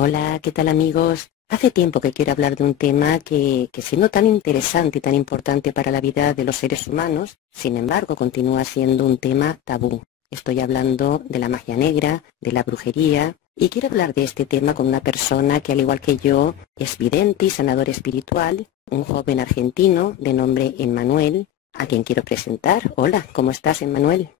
Hola, ¿qué tal amigos? Hace tiempo que quiero hablar de un tema que siendo tan interesante y tan importante para la vida de los seres humanos, sin embargo continúa siendo un tema tabú. Estoy hablando de la magia negra, de la brujería, y quiero hablar de este tema con una persona que al igual que yo es vidente y sanador espiritual, un joven argentino de nombre Emmanuel, a quien quiero presentar. Hola, ¿cómo estás, Emmanuel?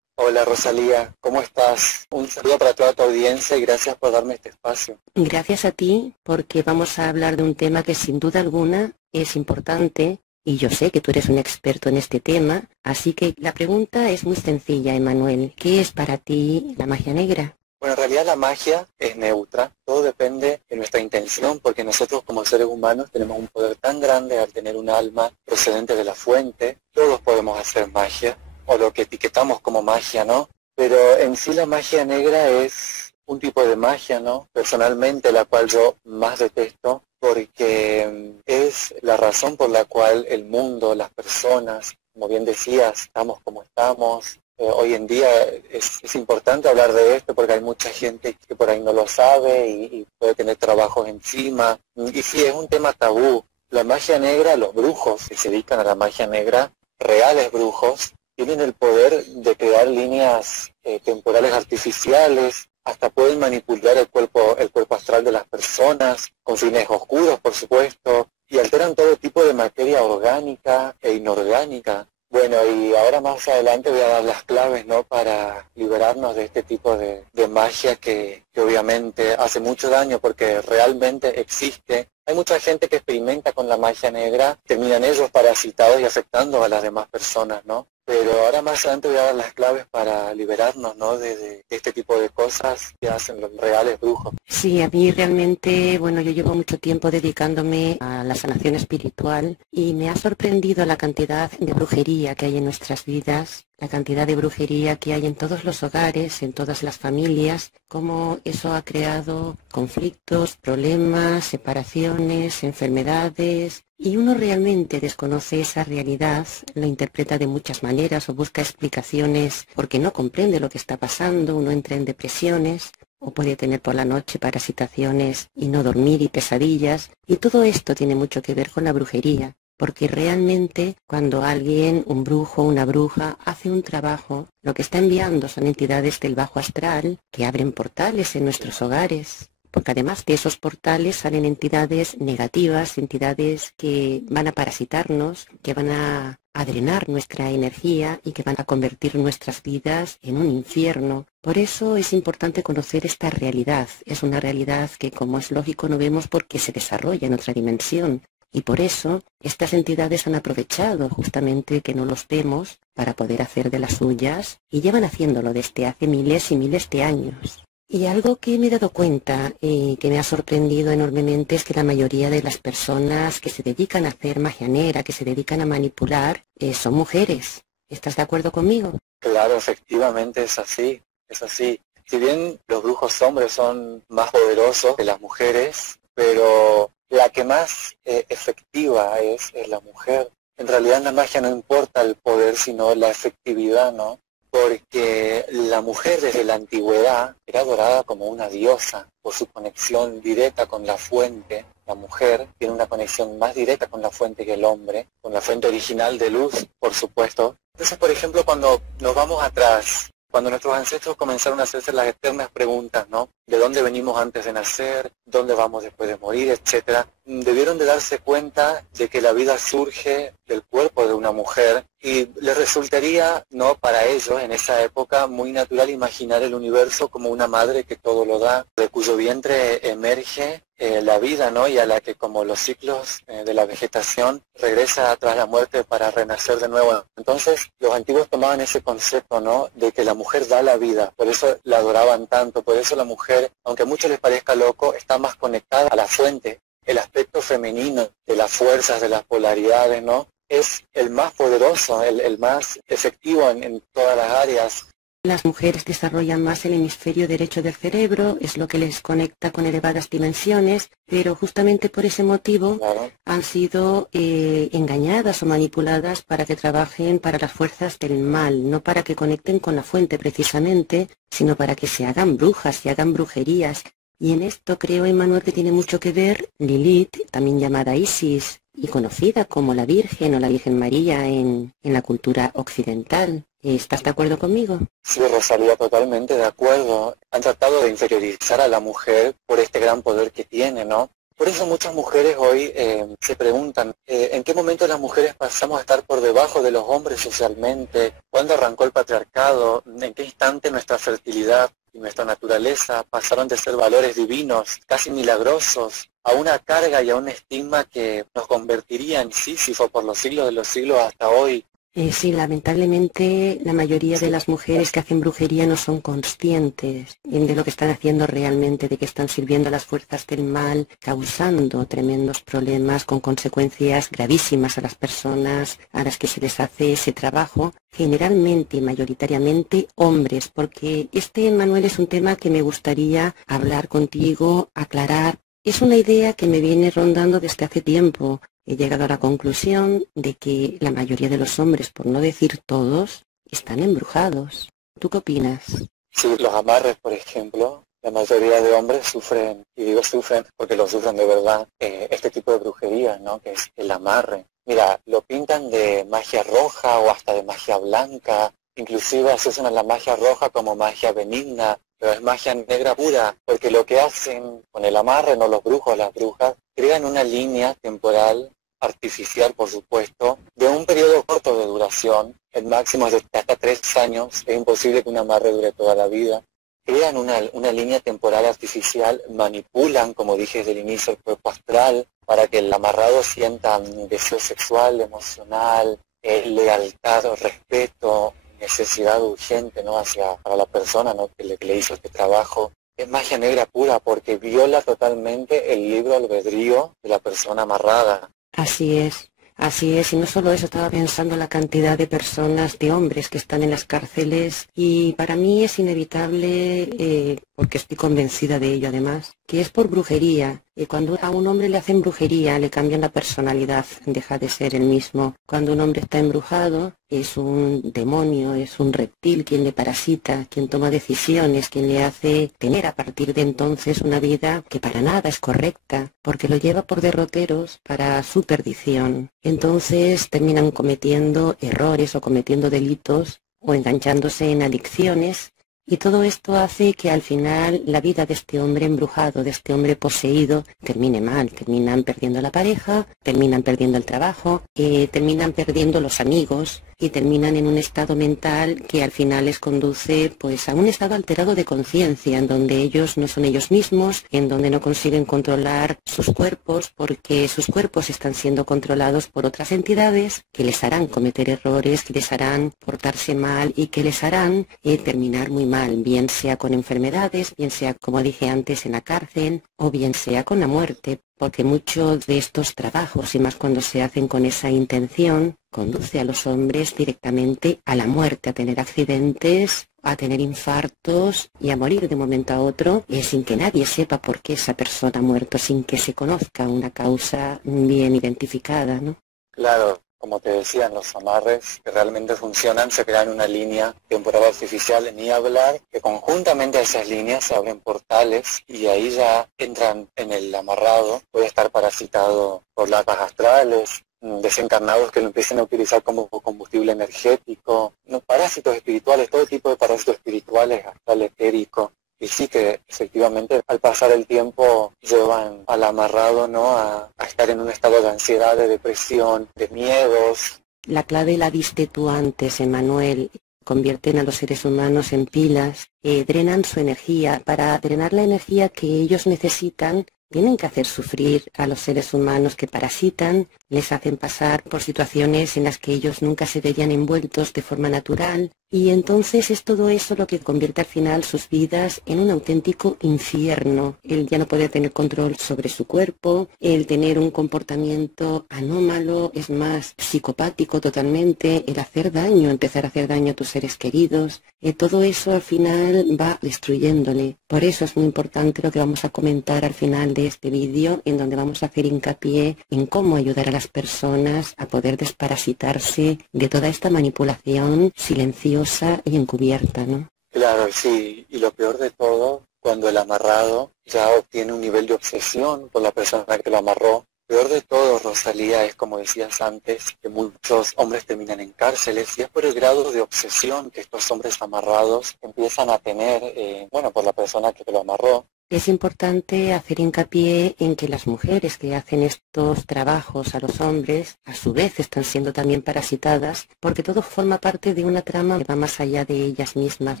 Hola Rosalía, ¿cómo estás? Un saludo para toda tu audiencia y gracias por darme este espacio. Gracias a ti, porque vamos a hablar de un tema que sin duda alguna es importante y yo sé que tú eres un experto en este tema, así que la pregunta es muy sencilla, Emanuel. ¿Qué es para ti la magia negra? Bueno, en realidad la magia es neutra, todo depende de nuestra intención, porque nosotros como seres humanos tenemos un poder tan grande al tener un alma procedente de la fuente, todos podemos hacer magia, o lo que etiquetamos como magia, ¿no? Pero en sí la magia negra es un tipo de magia, ¿no? Personalmente la cual yo más detesto, porque es la razón por la cual el mundo, las personas, como bien decías, estamos como estamos. Hoy en día es importante hablar de esto porque hay mucha gente que por ahí no lo sabe y puede tener trabajos encima. Y sí, es un tema tabú. La magia negra, los brujos que se dedican a la magia negra, reales brujos, tienen el poder de crear líneas temporales artificiales, hasta pueden manipular el cuerpo astral de las personas, con fines oscuros, por supuesto, y alteran todo tipo de materia orgánica e inorgánica. Bueno, y ahora más adelante voy a dar las claves, ¿no?, para liberarnos de este tipo de magia que obviamente hace mucho daño porque realmente existe. Hay mucha gente que experimenta con la magia negra, terminan ellos parasitados y afectando a las demás personas, ¿no? Pero ahora más adelante voy a dar las claves para liberarnos, ¿no?, de este tipo de cosas que hacen los reales brujos. Sí, a mí realmente, bueno, yo llevo mucho tiempo dedicándome a la sanación espiritual y me ha sorprendido la cantidad de brujería que hay en nuestras vidas, la cantidad de brujería que hay en todos los hogares, en todas las familias, cómo eso ha creado conflictos, problemas, separaciones, enfermedades. Y uno realmente desconoce esa realidad, la interpreta de muchas maneras o busca explicaciones porque no comprende lo que está pasando, uno entra en depresiones o puede tener por la noche parasitaciones y no dormir y pesadillas. Y todo esto tiene mucho que ver con la brujería, porque realmente cuando alguien, un brujo, una bruja, hace un trabajo, lo que está enviando son entidades del bajo astral que abren portales en nuestros hogares. Porque además de esos portales salen entidades negativas, entidades que van a parasitarnos, que van a drenar nuestra energía y que van a convertir nuestras vidas en un infierno. Por eso es importante conocer esta realidad. Es una realidad que, como es lógico, no vemos porque se desarrolla en otra dimensión. Y por eso estas entidades han aprovechado justamente que no los vemos para poder hacer de las suyas y llevan haciéndolo desde hace miles y miles de años. Y algo que me he dado cuenta y que me ha sorprendido enormemente es que la mayoría de las personas que se dedican a hacer magia negra, que se dedican a manipular, son mujeres. ¿Estás de acuerdo conmigo? Claro, efectivamente es así, es así. Si bien los brujos hombres son más poderosos que las mujeres, pero la que más efectiva es la mujer. En realidad en la magia no importa el poder, sino la efectividad, ¿no? Porque la mujer desde la antigüedad era adorada como una diosa por su conexión directa con la fuente. La mujer tiene una conexión más directa con la fuente que el hombre, con la fuente original de luz, por supuesto. Entonces, por ejemplo, cuando nos vamos atrás, cuando nuestros ancestros comenzaron a hacerse las eternas preguntas, ¿no?, de dónde venimos antes de nacer, dónde vamos después de morir, etcétera, debieron de darse cuenta de que la vida surge del cuerpo de una mujer y les resultaría, no, para ellos en esa época muy natural imaginar el universo como una madre que todo lo da, de cuyo vientre emerge la vida, ¿no?, y a la que, como los ciclos de la vegetación, regresa tras la muerte para renacer de nuevo. Entonces los antiguos tomaban ese concepto, ¿no?, de que la mujer da la vida, por eso la adoraban tanto, por eso la mujer, aunque a muchos les parezca loco, está más conectada a la fuente. El aspecto femenino de las fuerzas, de las polaridades, ¿no?, es el más poderoso, el más efectivo en todas las áreas. Las mujeres desarrollan más el hemisferio derecho del cerebro, es lo que les conecta con elevadas dimensiones, pero justamente por ese motivo Claro. han sido engañadas o manipuladas para que trabajen para las fuerzas del mal, no para que conecten con la fuente precisamente, sino para que se hagan brujas y hagan brujerías. Y en esto creo, Emmanuel, que tiene mucho que ver Lilith, también llamada Isis, y conocida como la Virgen o la Virgen María en la cultura occidental. ¿Estás de acuerdo conmigo? Sí, Rosalía, totalmente de acuerdo. Han tratado de inferiorizar a la mujer por este gran poder que tiene, ¿no? Por eso muchas mujeres hoy se preguntan, ¿en qué momento las mujeres pasamos a estar por debajo de los hombres socialmente? ¿Cuándo arrancó el patriarcado? ¿En qué instante nuestra fertilidad y nuestra naturaleza pasaron de ser valores divinos, casi milagrosos, a una carga y a un estigma que nos convertiría en Sísifo por los siglos de los siglos hasta hoy? Sí, lamentablemente la mayoría de las mujeres que hacen brujería no son conscientes de lo que están haciendo realmente, de que están sirviendo a las fuerzas del mal, causando tremendos problemas con consecuencias gravísimas a las personas a las que se les hace ese trabajo, generalmente y mayoritariamente hombres, porque este, Manuel, es un tema que me gustaría hablar contigo, aclarar. Es una idea que me viene rondando desde hace tiempo. He llegado a la conclusión de que la mayoría de los hombres, por no decir todos, están embrujados. ¿Tú qué opinas? Sí, los amarres, por ejemplo, la mayoría de hombres sufren, y digo sufren porque lo sufren de verdad, este tipo de brujería, ¿no? Que es el amarre. Mira, lo pintan de magia roja o hasta de magia blanca, inclusive asocian a la magia roja como magia benigna, pero es magia negra pura, porque lo que hacen con el amarre, no los brujos, las brujas, crean una línea temporal artificial, por supuesto, de un periodo corto de duración, el máximo es de hasta 3 años, es imposible que un amarre dure toda la vida. Crean una línea temporal artificial, manipulan, como dije desde el inicio, el cuerpo astral, para que el amarrado sienta deseo sexual, emocional, lealtad, respeto, necesidad urgente, ¿no? Para la persona, ¿no? que le hizo este trabajo. Es magia negra pura porque viola totalmente el libre albedrío de la persona amarrada. Así es, y no solo eso, estaba pensando en la cantidad de personas, de hombres que están en las cárceles, y para mí es inevitable, porque estoy convencida de ello además, que es por brujería. Y cuando a un hombre le hacen brujería, le cambian la personalidad, deja de ser el mismo. Cuando un hombre está embrujado, es un demonio, es un reptil quien le parasita, quien toma decisiones, quien le hace tener a partir de entonces una vida que para nada es correcta, porque lo lleva por derroteros para su perdición. Entonces terminan cometiendo errores o cometiendo delitos o enganchándose en adicciones. Y todo esto hace que al final la vida de este hombre embrujado, de este hombre poseído, termine mal. Terminan perdiendo la pareja, terminan perdiendo el trabajo, terminan perdiendo los amigos y terminan en un estado mental que al final les conduce pues a un estado alterado de conciencia, en donde ellos no son ellos mismos, en donde no consiguen controlar sus cuerpos porque sus cuerpos están siendo controlados por otras entidades que les harán cometer errores, que les harán portarse mal y que les harán terminar muy mal, bien sea con enfermedades, bien sea, como dije antes, en la cárcel o bien sea con la muerte, porque muchos de estos trabajos, y más cuando se hacen con esa intención, conduce a los hombres directamente a la muerte, a tener accidentes, a tener infartos y a morir de un momento a otro, sin que nadie sepa por qué esa persona ha muerto, sin que se conozca una causa bien identificada, ¿no? Claro. Como te decía, en los amarres que realmente funcionan, se crean una línea temporal artificial, ni hablar, que conjuntamente a esas líneas se abren portales y ahí ya entran en el amarrado, puede estar parasitado por larvas astrales, desencarnados que lo empiecen a utilizar como combustible energético, no, parásitos espirituales, todo tipo de parásitos espirituales, astral etérico. Y sí que efectivamente al pasar el tiempo llevan al amarrado, ¿no? a estar en un estado de ansiedad, de depresión, de miedos. La clave la diste tú antes, Emmanuel. Convierten a los seres humanos en pilas, drenan su energía. Para drenar la energía que ellos necesitan, tienen que hacer sufrir a los seres humanos que parasitan, les hacen pasar por situaciones en las que ellos nunca se verían envueltos de forma natural, y entonces es todo eso lo que convierte al final sus vidas en un auténtico infierno. El ya no poder tener control sobre su cuerpo, el tener un comportamiento anómalo, es más, psicopático totalmente, el hacer daño, empezar a hacer daño a tus seres queridos, todo eso al final va destruyéndole. Por eso es muy importante lo que vamos a comentar al final de este vídeo, en donde vamos a hacer hincapié en cómo ayudar a las personas a poder desparasitarse de toda esta manipulación silenciosa y encubierta, ¿no? Claro, sí, y lo peor de todo, cuando el amarrado ya obtiene un nivel de obsesión por la persona que lo amarró. Peor de todo, Rosalía, es como decías antes, que muchos hombres terminan en cárceles y es por el grado de obsesión que estos hombres amarrados empiezan a tener, por la persona que lo amarró. Es importante hacer hincapié en que las mujeres que hacen estos trabajos a los hombres, a su vez están siendo también parasitadas, porque todo forma parte de una trama que va más allá de ellas mismas.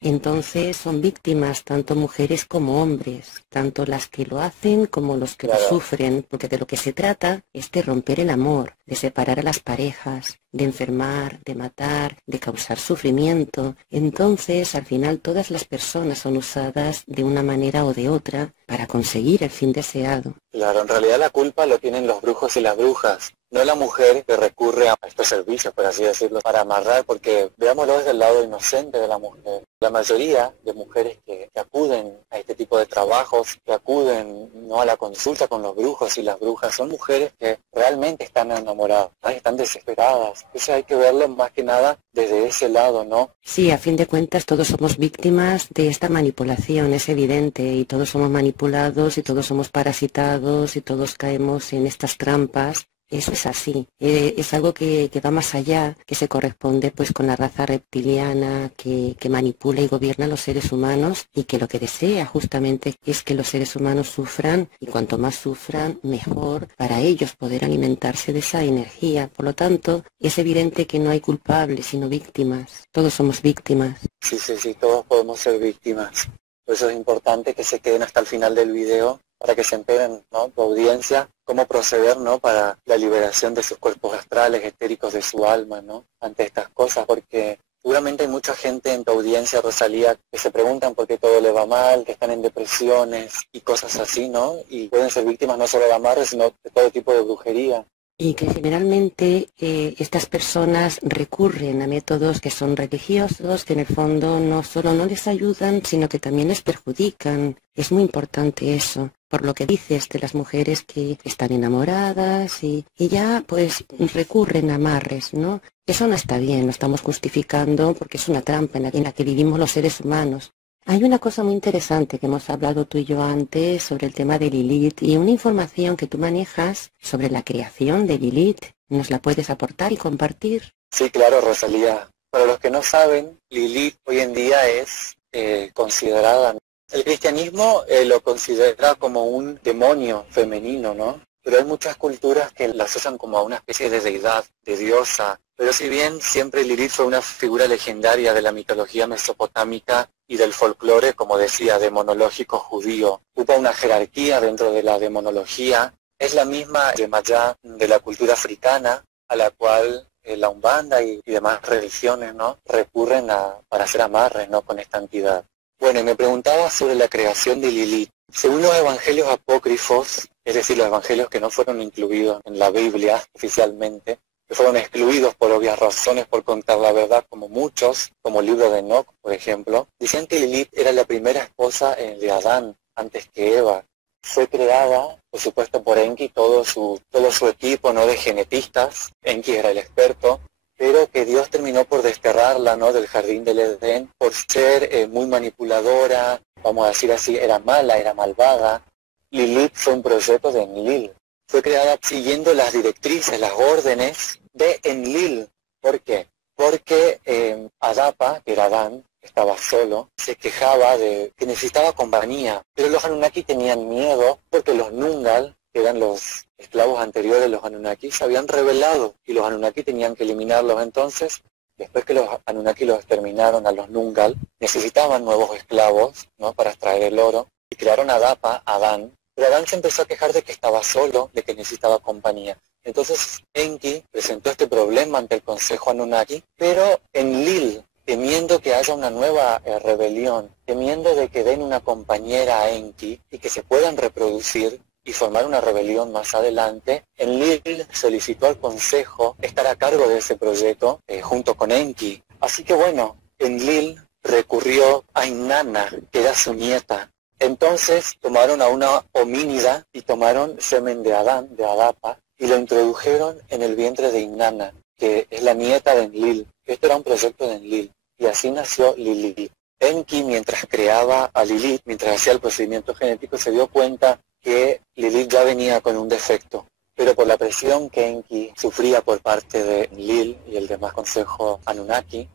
Entonces son víctimas tanto mujeres como hombres, tanto las que lo hacen como los que lo sufren, porque de lo que se trata es de romper el amor, de separar a las parejas, de enfermar, de matar, de causar sufrimiento. Entonces, al final, todas las personas son usadas de una manera o de otra para conseguir el fin deseado. Claro, en realidad la culpa lo tienen los brujos y las brujas, no la mujer que recurre a estos servicios, por así decirlo, para amarrar, porque veámoslo desde el lado inocente de la mujer. La mayoría de mujeres que acuden a este tipo de trabajos, que acuden a la consulta con los brujos y las brujas, son mujeres que realmente están enamoradas, están desesperadas. Eso hay que verlo más que nada desde ese lado, ¿no? Sí, a fin de cuentas todos somos víctimas de esta manipulación, es evidente, y todos somos manipulados y todos somos parasitados y todos caemos en estas trampas. Eso es así, es algo que va más allá, que se corresponde pues con la raza reptiliana que manipula y gobierna a los seres humanos y que lo que desea justamente es que los seres humanos sufran y cuanto más sufran mejor para ellos poder alimentarse de esa energía. Por lo tanto, es evidente que no hay culpables sino víctimas, todos somos víctimas. Sí, todos podemos ser víctimas. Por eso es importante que se queden hasta el final del video para que se enteren, ¿no?, tu audiencia, cómo proceder, ¿no?, para la liberación de sus cuerpos astrales, etéricos de su alma, ¿no?, ante estas cosas, porque seguramente hay mucha gente en tu audiencia, Rosalía, que se preguntan por qué todo le va mal, que están en depresiones y cosas así, ¿no?, y pueden ser víctimas no solo de amarres, sino de todo tipo de brujería. Y que generalmente estas personas recurren a métodos que son religiosos, que en el fondo no solo no les ayudan, sino que también les perjudican. Es muy importante eso, por lo que dices de las mujeres que están enamoradas y ya pues recurren a amarres, ¿no? Eso no está bien, lo estamos justificando porque es una trampa en la que vivimos los seres humanos. Hay una cosa muy interesante que hemos hablado tú y yo antes sobre el tema de Lilith y una información que tú manejas sobre la creación de Lilith. ¿Nos la puedes aportar y compartir? Sí, claro, Rosalía. Para los que no saben, Lilith hoy en día es considerada... El cristianismo lo considera como un demonio femenino, ¿no? Pero hay muchas culturas que las usan como a una especie de deidad, de diosa. Pero si bien siempre Lilith fue una figura legendaria de la mitología mesopotámica y del folclore, como decía, demonológico judío, hubo una jerarquía dentro de la demonología. Es la misma Yemayá de la cultura africana, a la cual la Umbanda y demás religiones, ¿no?, recurren para hacer amarres, ¿no?, con esta entidad. Bueno, y me preguntaba sobre la creación de Lilith. Según los evangelios apócrifos, es decir, los evangelios que no fueron incluidos en la Biblia oficialmente, que fueron excluidos por obvias razones por contar la verdad, como muchos, como el libro de Enoc, por ejemplo, decían que Lilith era la primera esposa de Adán, antes que Eva. Fue creada, por supuesto, por Enki, todo su equipo, ¿no?, de genetistas. Enki era el experto, pero que Dios terminó por desterrarla, ¿no?, del jardín del Edén, por ser muy manipuladora, vamos a decir así, era mala, era malvada. Lilith fue un proyecto de Enlil. Fue creada siguiendo las directrices, las órdenes de Enlil. ¿Por qué? Porque Adapa, que era Adán, estaba solo, se quejaba de que necesitaba compañía, pero los Anunnaki tenían miedo porque los Nungal, que eran los esclavos anteriores de los Anunnaki, se habían rebelado y los Anunnaki tenían que eliminarlos. Entonces, después que los Anunnaki los exterminaron a los Nungal, necesitaban nuevos esclavos, ¿no?, para extraer el oro, y crearon a Adapa, Adán. Pero Adán se empezó a quejar de que estaba solo, de que necesitaba compañía. Entonces Enki presentó este problema ante el Consejo Anunnaki, pero Enlil, temiendo que haya una nueva rebelión, temiendo de que den una compañera a Enki y que se puedan reproducir y formar una rebelión más adelante, Enlil solicitó al Consejo estar a cargo de ese proyecto junto con Enki. Así que bueno, Enlil recurrió a Inanna, que era su nieta. Entonces tomaron a una homínida y tomaron semen de Adán, de Adapa, y lo introdujeron en el vientre de Inanna, que es la nieta de Enlil. Esto era un proyecto de Enlil, y así nació Lilith. Enki, mientras creaba a Lilith, mientras hacía el procedimiento genético, se dio cuenta que Lilith ya venía con un defecto. Pero por la presión que Enki sufría por parte de Lil y el demás consejo Anunnaki,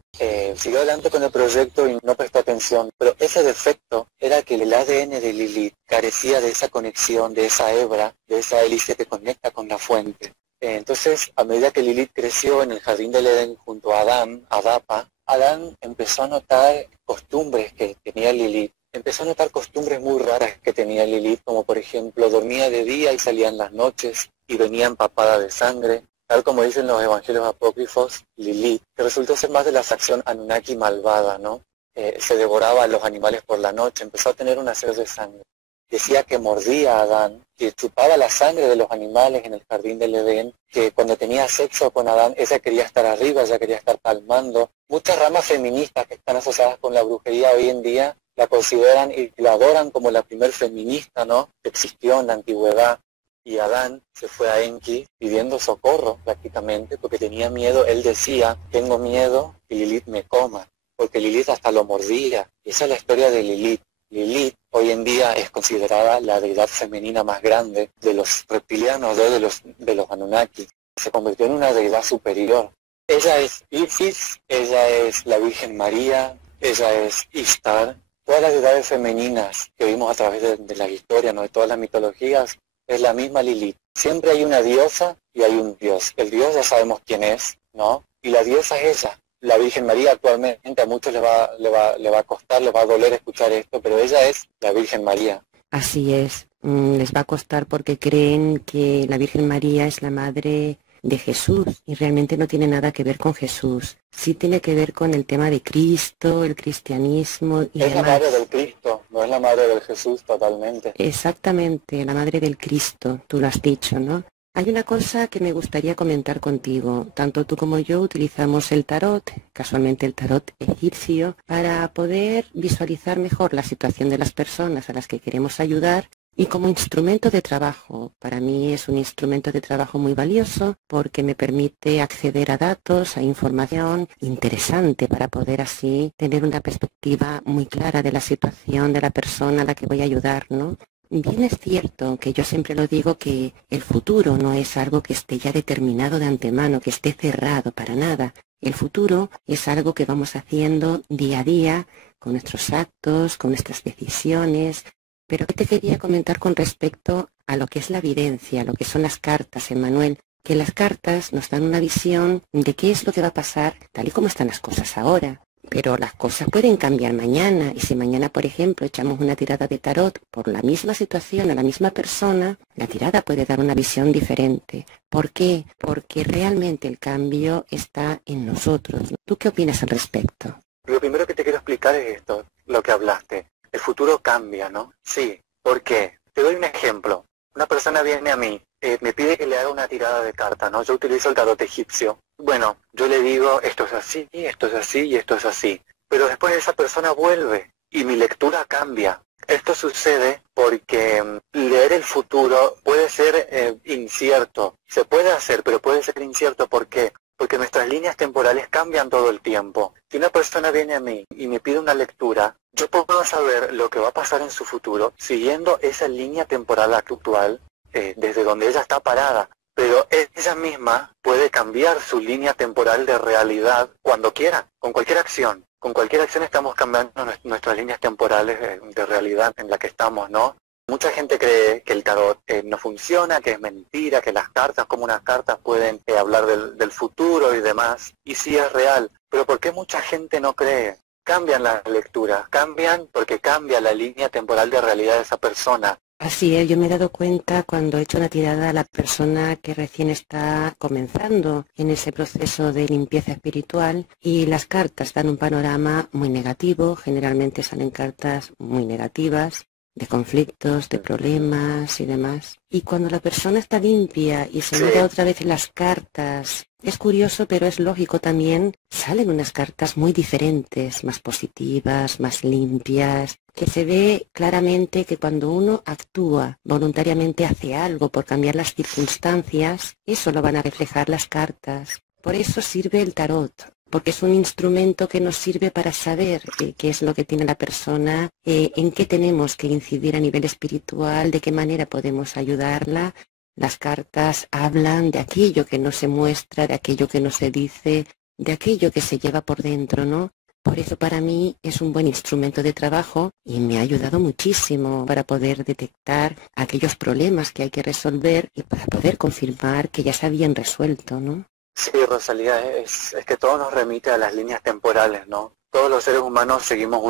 siguió adelante con el proyecto y no prestó atención. Pero ese defecto era que el ADN de Lilith carecía de esa conexión, de esa hebra, de esa hélice que conecta con la fuente. Entonces, a medida que Lilith creció en el jardín del Edén junto a Adán, Adapa, Adán empezó a notar costumbres que tenía Lilith. Empezó a notar costumbres muy raras que tenía Lilith, como por ejemplo, dormía de día y salía en las noches y venía empapada de sangre. Tal como dicen los evangelios apócrifos, Lilith, que resultó ser más de la facción Anunnaki malvada, ¿no? Se devoraba a los animales por la noche, empezó a tener una sed de sangre. Decía que mordía a Adán, que chupaba la sangre de los animales en el jardín del Edén, que cuando tenía sexo con Adán, ella quería estar arriba, ella quería estar palmando. Muchas ramas feministas que están asociadas con la brujería hoy en día la consideran y la adoran como la primer feminista, ¿no?, que existió en la antigüedad. Y Adán se fue a Enki pidiendo socorro prácticamente porque tenía miedo. Él decía, tengo miedo que Lilith me coma, porque Lilith hasta lo mordía. Esa es la historia de Lilith. Lilith hoy en día es considerada la deidad femenina más grande de los reptilianos, de los Anunnaki. Se convirtió en una deidad superior. Ella es Isis, ella es la Virgen María, ella es Ishtar. Todas las deidades femeninas que vimos a través de la historia, ¿no?, de todas las mitologías, es la misma Lilith. Siempre hay una diosa y hay un dios. El dios ya sabemos quién es, ¿no? Y la diosa es ella. La Virgen María actualmente a muchos le va a costar, les va a doler escuchar esto, pero ella es la Virgen María. Así es, les va a costar porque creen que la Virgen María es la madre de Jesús y realmente no tiene nada que ver con Jesús. Sí tiene que ver con el tema de Cristo, el cristianismo y es demás. La madre del Cristo, no es la madre del Jesús totalmente. Exactamente, la madre del Cristo, tú lo has dicho, ¿no? Hay una cosa que me gustaría comentar contigo. Tanto tú como yo utilizamos el tarot, casualmente el tarot egipcio, para poder visualizar mejor la situación de las personas a las que queremos ayudar y como instrumento de trabajo. Para mí es un instrumento de trabajo muy valioso porque me permite acceder a datos, a información interesante para poder así tener una perspectiva muy clara de la situación de la persona a la que voy a ayudar, ¿no? Bien es cierto que yo siempre lo digo que el futuro no es algo que esté ya determinado de antemano, que esté cerrado para nada. El futuro es algo que vamos haciendo día a día con nuestros actos, con nuestras decisiones. Pero ¿qué te quería comentar con respecto a lo que es la evidencia, a lo que son las cartas, Emmanuel? Que las cartas nos dan una visión de qué es lo que va a pasar tal y como están las cosas ahora. Pero las cosas pueden cambiar mañana y si mañana, por ejemplo, echamos una tirada de tarot por la misma situación a la misma persona, la tirada puede dar una visión diferente. ¿Por qué? Porque realmente el cambio está en nosotros. ¿Tú qué opinas al respecto? Lo primero que te quiero explicar es esto, lo que hablaste. El futuro cambia, ¿no? Sí. ¿Por qué? Te doy un ejemplo. Una persona viene a mí, me pide que le haga una tirada de carta, ¿no? Yo utilizo el tarot egipcio. Bueno, yo le digo, esto es así, esto es así y esto es así. Pero después esa persona vuelve y mi lectura cambia. Esto sucede porque leer el futuro puede ser incierto. Se puede hacer, pero puede ser incierto. ¿Por qué? Porque nuestras líneas temporales cambian todo el tiempo. Si una persona viene a mí y me pide una lectura, yo puedo saber lo que va a pasar en su futuro siguiendo esa línea temporal actual desde donde ella está parada. Pero ella misma puede cambiar su línea temporal de realidad cuando quiera, con cualquier acción. Con cualquier acción estamos cambiando nuestras líneas temporales de realidad en la que estamos, ¿no? Mucha gente cree que el tarot no funciona, que es mentira, que las cartas como unas cartas pueden hablar del futuro y demás. Y sí es real, pero ¿por qué mucha gente no cree? Cambian las lecturas, cambian porque cambia la línea temporal de realidad de esa persona. Así es, yo me he dado cuenta cuando he hecho una tirada a la persona que recién está comenzando en ese proceso de limpieza espiritual y las cartas dan un panorama muy negativo, generalmente salen cartas muy negativas, de conflictos, de problemas y demás. Y cuando la persona está limpia y se mira otra vez en las cartas, es curioso pero es lógico también, salen unas cartas muy diferentes, más positivas, más limpias, que se ve claramente que cuando uno actúa voluntariamente, hace algo por cambiar las circunstancias, eso lo van a reflejar las cartas. Por eso sirve el tarot, porque es un instrumento que nos sirve para saber qué es lo que tiene la persona, en qué tenemos que incidir a nivel espiritual, de qué manera podemos ayudarla. Las cartas hablan de aquello que no se muestra, de aquello que no se dice, de aquello que se lleva por dentro, ¿no? Por eso para mí es un buen instrumento de trabajo y me ha ayudado muchísimo para poder detectar aquellos problemas que hay que resolver y para poder confirmar que ya se habían resuelto, ¿no? Sí, Rosalía, es que todo nos remite a las líneas temporales, ¿no? Todos los seres humanos seguimos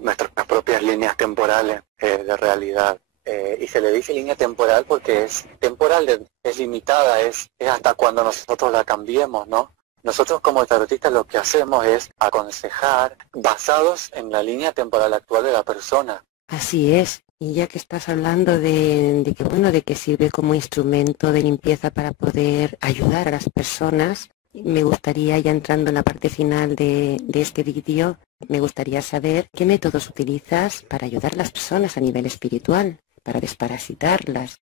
nuestras propias líneas temporales de realidad. Y se le dice línea temporal porque es temporal, es limitada, es hasta cuando nosotros la cambiemos, ¿no? Nosotros como tarotistas lo que hacemos es aconsejar basados en la línea temporal actual de la persona. Así es. Y ya que estás hablando de que sirve como instrumento de limpieza para poder ayudar a las personas, me gustaría, ya entrando en la parte final de este vídeo, me gustaría saber qué métodos utilizas para ayudar a las personas a nivel espiritual, para desparasitarlas.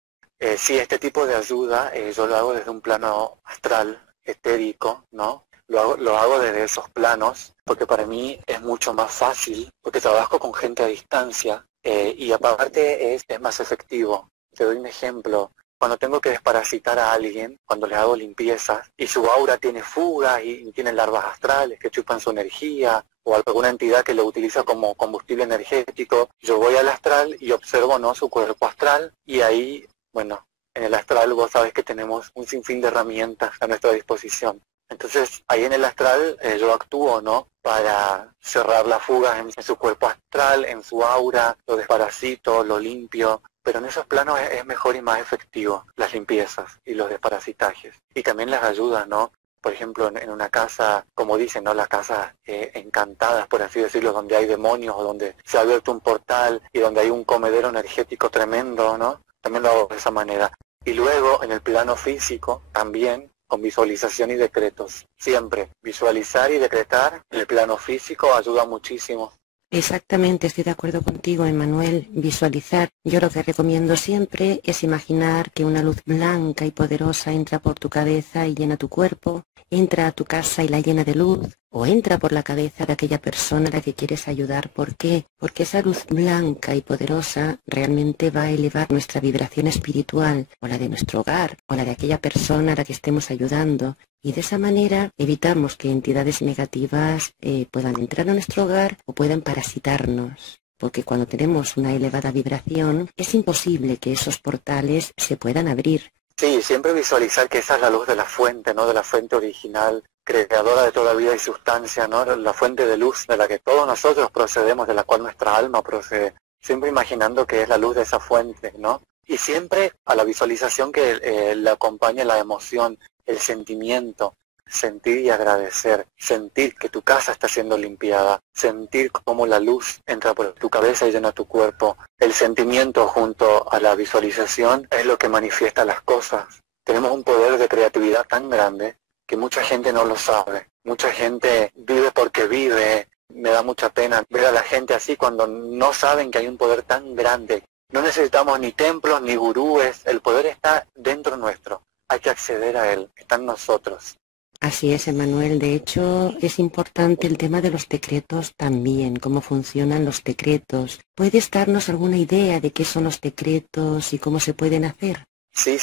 Sí, este tipo de ayuda yo lo hago desde un plano astral, etérico, ¿no? Lo hago desde esos planos porque para mí es mucho más fácil, porque trabajo con gente a distancia y aparte es más efectivo. Te doy un ejemplo. Cuando tengo que desparasitar a alguien, cuando le hago limpiezas y su aura tiene fugas y tiene larvas astrales que chupan su energía o alguna entidad que lo utiliza como combustible energético, yo voy al astral y observo, ¿no?, su cuerpo astral y ahí, bueno, en el astral vos sabes que tenemos un sinfín de herramientas a nuestra disposición. Entonces, ahí en el astral yo actúo, ¿no?, para cerrar las fugas en su cuerpo astral, en su aura, lo desparasito, lo limpio. Pero en esos planos es mejor y más efectivo las limpiezas y los desparasitajes. Y también las ayudas, ¿no? Por ejemplo, en una casa, como dicen, ¿no?, las casas encantadas, por así decirlo, donde hay demonios o donde se ha abierto un portal y donde hay un comedero energético tremendo, ¿no? También lo hago de esa manera. Y luego, en el plano físico, también con visualización y decretos. Siempre visualizar y decretar en el plano físico ayuda muchísimo. Exactamente, estoy de acuerdo contigo, Emmanuel. Visualizar. Yo lo que recomiendo siempre es imaginar que una luz blanca y poderosa entra por tu cabeza y llena tu cuerpo, entra a tu casa y la llena de luz, o entra por la cabeza de aquella persona a la que quieres ayudar. ¿Por qué? Porque esa luz blanca y poderosa realmente va a elevar nuestra vibración espiritual, o la de nuestro hogar, o la de aquella persona a la que estemos ayudando. Y de esa manera evitamos que entidades negativas puedan entrar a nuestro hogar o puedan parasitarnos. Porque cuando tenemos una elevada vibración, es imposible que esos portales se puedan abrir. Sí, siempre visualizar que esa es la luz de la fuente, ¿no? De la fuente original, creadora de toda vida y sustancia, ¿no? La fuente de luz de la que todos nosotros procedemos, de la cual nuestra alma procede. Siempre imaginando que es la luz de esa fuente, ¿no? Y siempre a la visualización que le acompaña la emoción, el sentimiento, sentir y agradecer, sentir que tu casa está siendo limpiada, sentir cómo la luz entra por tu cabeza y llena tu cuerpo. El sentimiento junto a la visualización es lo que manifiesta las cosas. Tenemos un poder de creatividad tan grande que mucha gente no lo sabe. Mucha gente vive porque vive. Me da mucha pena ver a la gente así cuando no saben que hay un poder tan grande. No necesitamos ni templos ni gurúes, el poder está dentro nuestro. Hay que acceder a él, está en nosotros. Así es, Emmanuel. De hecho, es importante el tema de los decretos también, cómo funcionan los decretos. ¿Puedes darnos alguna idea de qué son los decretos y cómo se pueden hacer? Sí,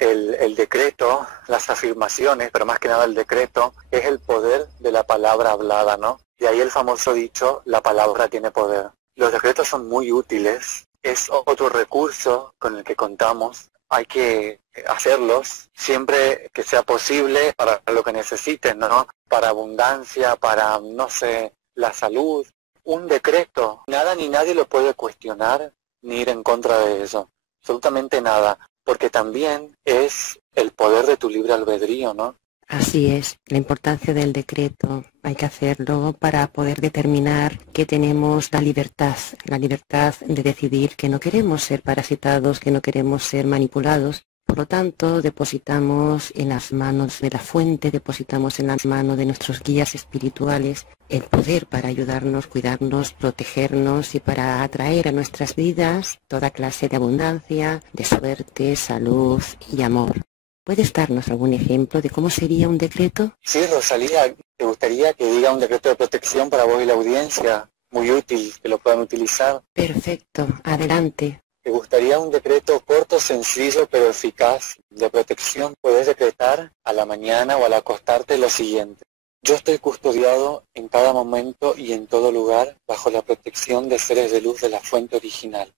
el decreto, las afirmaciones, pero más que nada el decreto, es el poder de la palabra hablada, ¿no? Y ahí el famoso dicho, la palabra tiene poder. Los decretos son muy útiles, es otro recurso con el que contamos. Hay que hacerlos siempre que sea posible para lo que necesiten, ¿no? Para abundancia, para, no sé, la salud. Un decreto, nada ni nadie lo puede cuestionar ni ir en contra de eso. Absolutamente nada. Porque también es el poder de tu libre albedrío, ¿no? Así es, la importancia del decreto. Hay que hacerlo para poder determinar que tenemos la libertad de decidir que no queremos ser parasitados, que no queremos ser manipulados. Por lo tanto, depositamos en las manos de la fuente, depositamos en las manos de nuestros guías espirituales el poder para ayudarnos, cuidarnos, protegernos y para atraer a nuestras vidas toda clase de abundancia, de suerte, salud y amor. ¿Puedes darnos algún ejemplo de cómo sería un decreto? Sí, Rosalía, ¿te gustaría que diga un decreto de protección para vos y la audiencia? Muy útil, que lo puedan utilizar. Perfecto, adelante. ¿Te gustaría un decreto corto, sencillo, pero eficaz de protección? Puedes decretar a la mañana o al acostarte lo siguiente. Yo estoy custodiado en cada momento y en todo lugar bajo la protección de seres de luz de la fuente original.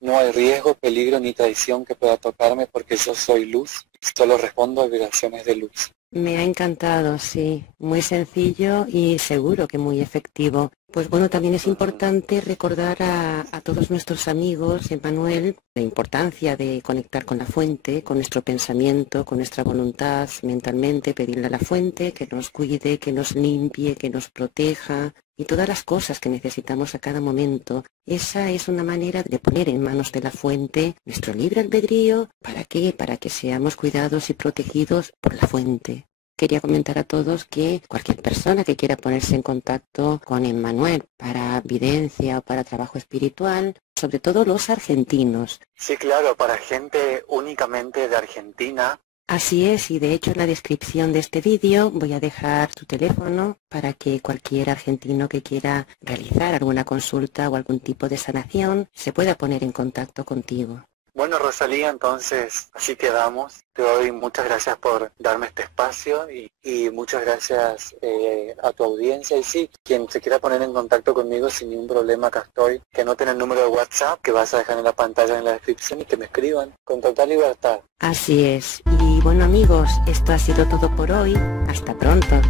No hay riesgo, peligro ni traición que pueda tocarme porque yo soy luz y solo respondo a vibraciones de luz. Me ha encantado, sí. Muy sencillo y seguro que muy efectivo. Pues bueno, también es importante recordar a todos nuestros amigos, Emmanuel, la importancia de conectar con la fuente, con nuestro pensamiento, con nuestra voluntad, mentalmente, pedirle a la fuente que nos cuide, que nos limpie, que nos proteja y todas las cosas que necesitamos a cada momento. Esa es una manera de poner en manos de la fuente nuestro libre albedrío. ¿Para qué? Para que seamos cuidados y protegidos por la fuente. Quería comentar a todos que cualquier persona que quiera ponerse en contacto con Emmanuel para videncia o para trabajo espiritual, sobre todo los argentinos. Sí, claro, para gente únicamente de Argentina. Así es, y de hecho en la descripción de este vídeo voy a dejar tu teléfono para que cualquier argentino que quiera realizar alguna consulta o algún tipo de sanación se pueda poner en contacto contigo. Bueno, Rosalía, entonces así quedamos. Te doy muchas gracias por darme este espacio y muchas gracias a tu audiencia. Y sí, quien se quiera poner en contacto conmigo sin ningún problema, acá estoy. Que anoten el número de WhatsApp que vas a dejar en la pantalla en la descripción y que me escriban con total libertad. Así es. Y bueno amigos, esto ha sido todo por hoy. Hasta pronto.